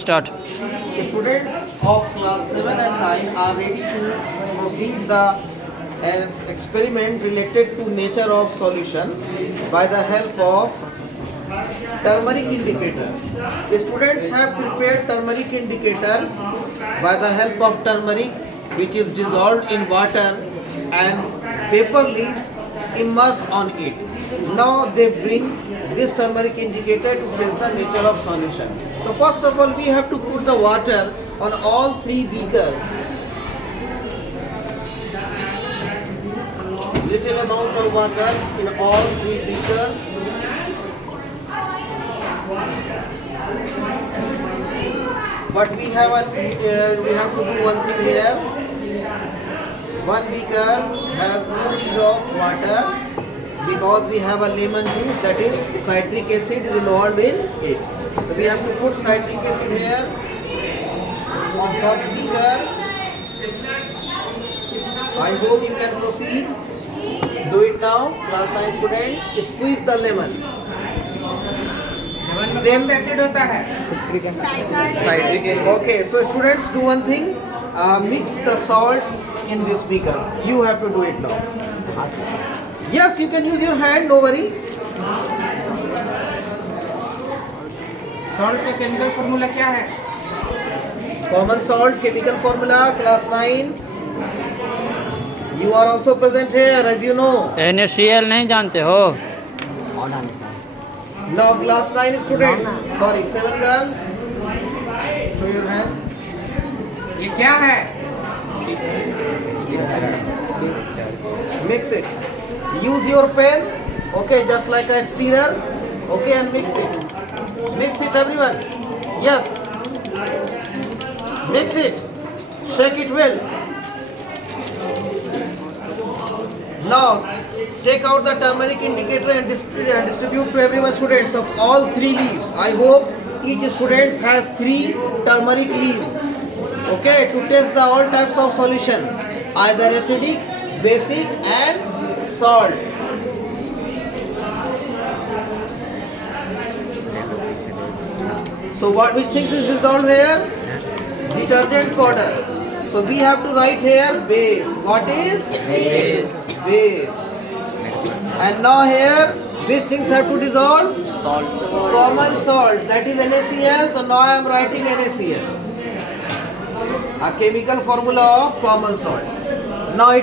Start. The students of class 7 and 9 are ready to proceed the an experiment related to nature of solution by the help of turmeric indicator. The students have prepared turmeric indicator by the help of turmeric, which is dissolved in water, and paper leaves immersed on it. Now they bring this turmeric indicator to test the nature of solution. So first of all, we have to put the water on all three beakers. Little amount of water in all three beakers. But we have to do one thing here. One beaker has no need of water because we have a lemon juice, that is citric acid is involved in it. So we have to put citric acid here on first beaker. I hope you can proceed. Do it now, class 9 student. Squeeze the lemon. then acid होता है Citric acid. Okay, so students, do one thing. Mix the salt in this beaker. You have to do it now. Yes, you can use your hand, no worry. Salt का chemical formula क्या है? Common salt, chemical formula, class 9. You are also present here, as you know. NaCl नहीं जानते हो? Now, class 9 students. Sorry, 7 girl. Show your hand. ये क्या है? Mix it. Use your pen. Okay, just like a stirrer. Okay, and mix it. Mix it, everyone. Yes. Mix it. Shake it well. Now, take out the turmeric indicator and distribute to everyone, students of all three leaves. I hope each student has 3 turmeric leaves. Okay, to test the all types of solution, either acidic, basic, and salt. So which things is dissolved here? Detergent powder. So we have to write here base. What is? Base. And now here, these things have to dissolve? Salt. Common salt. That is NaCl. So now I am writing NaCl. A chemical formula of common salt. Now it